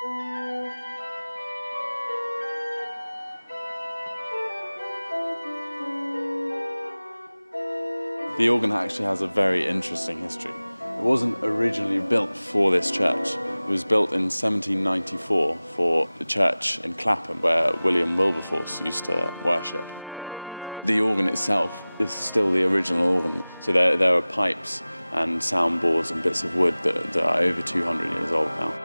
The organ actually has a very interesting history. It wasn't originally built for this church. It was built in 1794 for a church in Clapham where William Wilberforce used to worship. The organ itself is still the original organ. So there are pipes and soundboards and bits of wood that are over 200 years old now.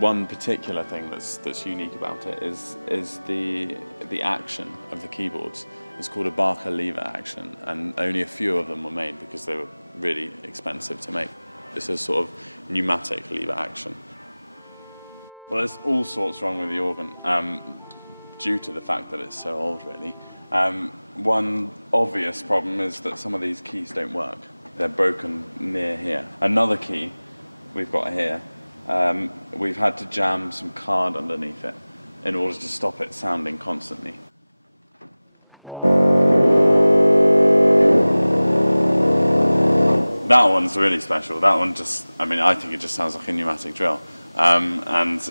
One particular thing that's unique about it is the action of the keyboards. It's called a Barker lever action, and only a few of them were made because they were really expensive to make. It's a sort of pneumatic lever action. Well, there's all sorts wrong with the organ due to the fact that it's so old, really. One obvious problem is that some of these keys don't work. They're broken near here. Another key we've got here, we've had to jam some card underneath it in order to stop it sounding constantly. That one's really special. That one just, I think it just sounds like a pneumatic drill. And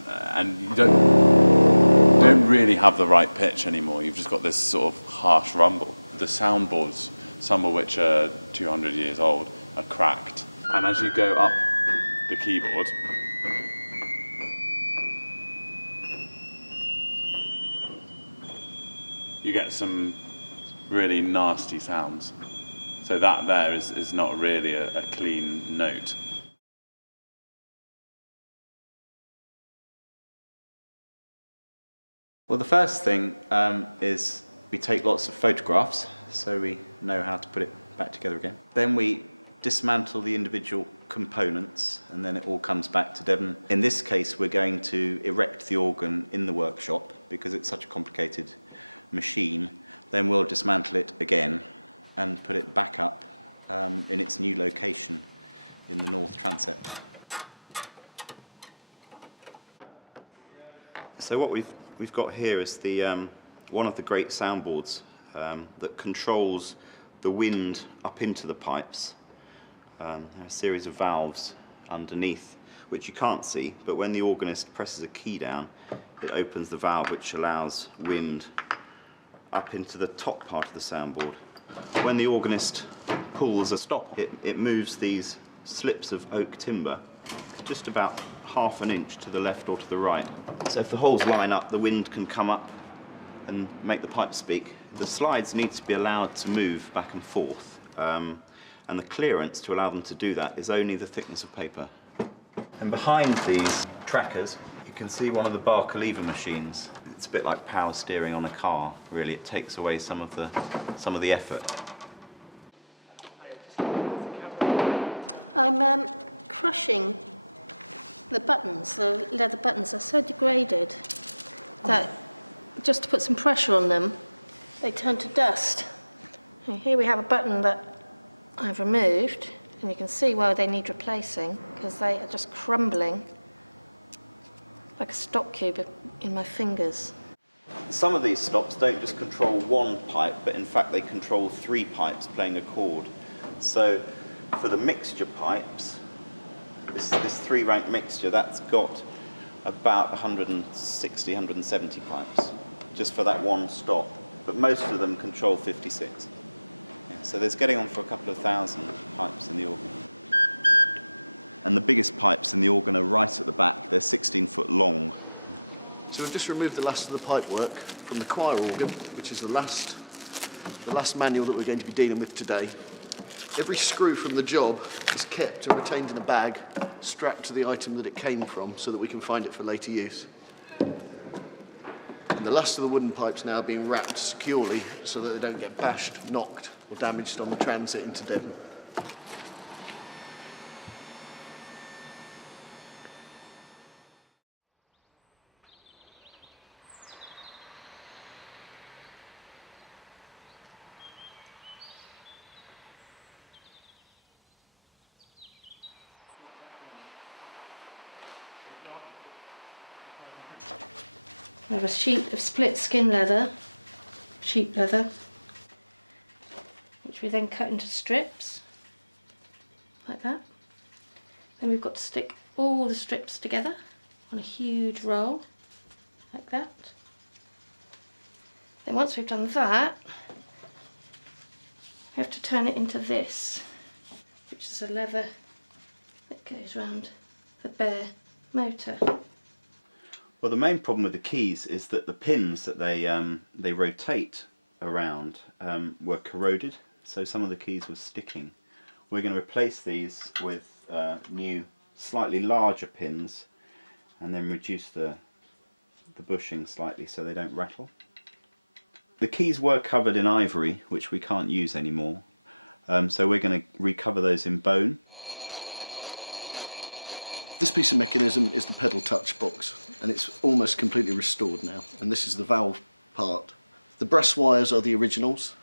you don't really have the right pitch anymore. You've just got this sort of harsh rumble. The soundboards, some of which are 200 years old, are cracked. And as you go up the keyboard, you get some really nasty sounds. So that there is not really a clean note. Well, the first thing is we take lots of photographs so we know how to put it back together again. Then we dismantle the individual components and then it all comes back to Devon. In this case, we're going to erect the organ in the workshop because it's such a complicated machine. Then we'll dismantle it again and put it back up in its new location in the north transept. So what we've got here is the one of the great soundboards that controls the wind up into the pipes. There are a series of valves underneath which you can't see, but when the organist presses a key down, it opens the valve which allows wind up into the top part of the soundboard. When the organist pulls a stop, it moves these slips of oak timber just about half an inch to the left or to the right. So if the holes line up, the wind can come up and make the pipe speak. The slides need to be allowed to move back and forth, and the clearance to allow them to do that is only the thickness of paper. And behind these trackers, you can see one of the Barker lever machines. It's a bit like power steering on a car, really. It takes away some of the effort. I'm crushing the buttons. The leather buttons are so degraded that just to put some pressure on them, they turn to dust. And here we have a button that I've removed, and you can see why they need replacing, because they are just crumbling like a stop cube in my fingers. Some of these stops don't just control one pipe, but in fact they control 3 pipes playing a chord. So for the mixture pipes, this 3-rank mixture, that's got about 160, 170 pipes, just for that one stop. But most of them control 56. Yeah, so there's getting on for a couple of thousand pipes in the organ. And the biggest pipes in the organ are right at the back. They're 16 foot long. So we've just removed the last of the pipe work from the choir organ, which is the last manual that we're going to be dealing with today. Every screw from the job is kept and retained in a bag, strapped to the item that it came from, so that we can find it for later use. And the last of the wooden pipes now being wrapped securely so that they don't get bashed, knocked, or damaged on the transit into Devon. I have a sheet of split skin leather, sheep leather, which we then cut into strips, like that. Then we've got to stick all the strips together on a huge roll, like that. Then once we've done that, we have to turn it into this, which is a lever that goes round the bare motor. Well, the main problem with the keys is that the pins that they rotate around were corroded, so some of the keys were sticking. We're going to replace these with new, slightly larger pins, and then reduce the bushing slightly so they don't rattle. The keys were covered in ivory, which we can't use anymore, so we're going to recover those in bone. This piece of mechanism is the pedal touch box, and it's almost completely restored now, and this is the valve part. The brass wires are the originals.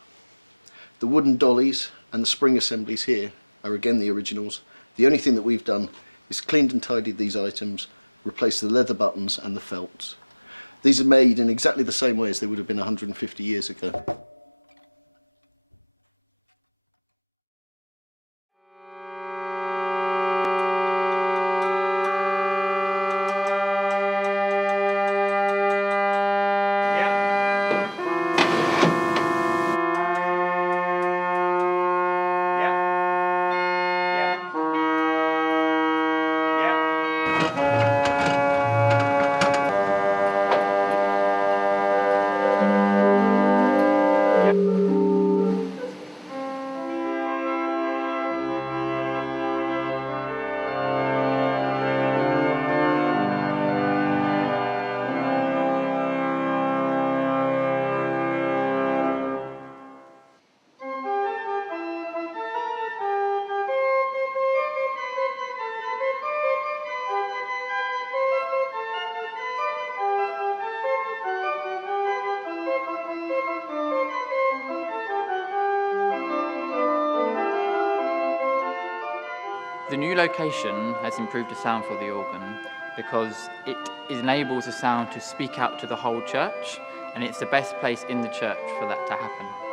The wooden dollies and the spring assemblies here are again the originals. The only thing that we've done is cleaned and tidied these items, replaced the leather buttons and the felts. These are made in exactly the same way as they would have been 150 years ago. The new location has improved the sound for the organ because it enables the sound to speak out to the whole church, and it's the best place in the church for that to happen.